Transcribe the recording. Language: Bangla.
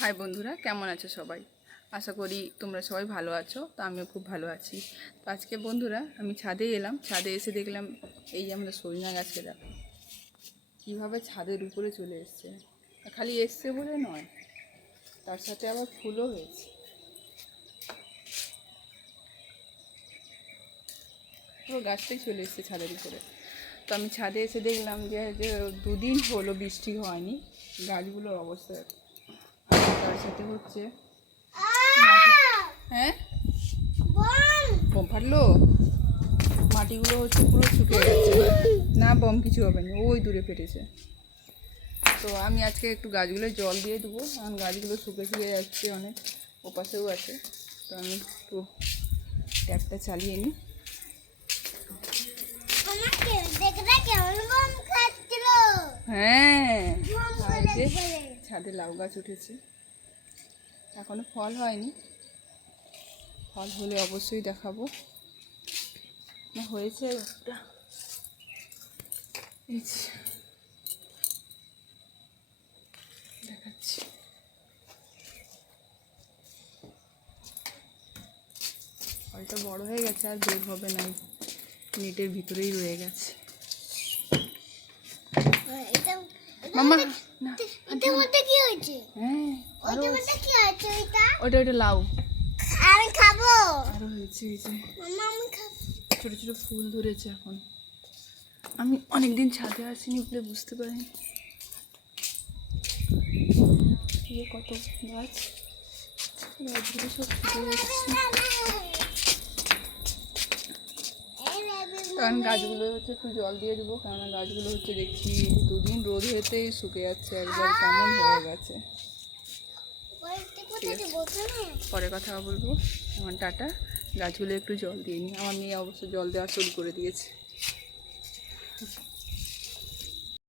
হাই বন্ধুরা, কেমন আছো সবাই? আশা করি তোমরা সবাই ভালো আছো, তো আমিও খুব ভালো আছি। তো আজকে বন্ধুরা, আমি ছাদে এলাম, ছাদে এসে দেখলাম এই যে আমাদের সজনা গাছেরা কীভাবে ছাদের উপরে চলে এসছে। খালি এসছে বলে নয়, তার সাথে আবার ফুলও হয়েছে। পুরো গাছটাই চলে এসছে ছাদের উপরে। তো আমি ছাদে এসে দেখলাম যে যে দুদিন হলো বৃষ্টি হয়নি, গাছগুলোর অবস্থা আর তার সাথে হচ্ছে। হ্যাঁ? বোম! ফাটলো? মাটিগুলো হচ্ছে পুরো শুকিয়ে গেছে। না বম কিছু হবে না ওই দূরে ফেটেছে। তো আমি আজকে একটু গাছগুলো জল দিয়ে দেবো কারণ গাছগুলো শুকে শুকিয়ে যাচ্ছে অনেক ওপাশেও আছে। তো আমি একটু ট্যাপটা চালিয়ে নিই। হ্যাঁ। ছাদে লাউ গাছ উঠেছে। এখনও ফল হয়নি। ফল হলে অবশ্যই দেখাবো। হয়েছে একটা। দেখাচ্ছি। ফলটা বড় হয়ে গেছে, আর বের হবে না। নেটের ভিতরেই রয়ে গেছে। এটা মধ্যে কি হয়েছে? হ্যাঁ আরও মধ্যে কি হয়েছে ওটা ওটা লাউ। আমি খাব। আরও হয়েছে এই যে। মামা আমি খাব। ছোট ছোট ফুল ধরেছে এখন। আমি অনেকদিন ছাদে আসিনি বলে বুঝতে পারিনি। ইয়ে কত গাছ। গাছগুলো সব ফুটে যাচ্ছে কারণ গাছগুলো হচ্ছে একটু জল দিয়ে দেবো কারণ গাছগুলো হচ্ছে দেখছি দুদিন রোদ হতে শুকে যাচ্ছে, একবার কেমন হয়ে গেছে। পরে কথা বলব। আমার টাটা, গাছগুলো একটু জল দিয়ে নি। আমার মেয়ে অবশ্য জল দেওয়া শুরু করে দিয়েছে।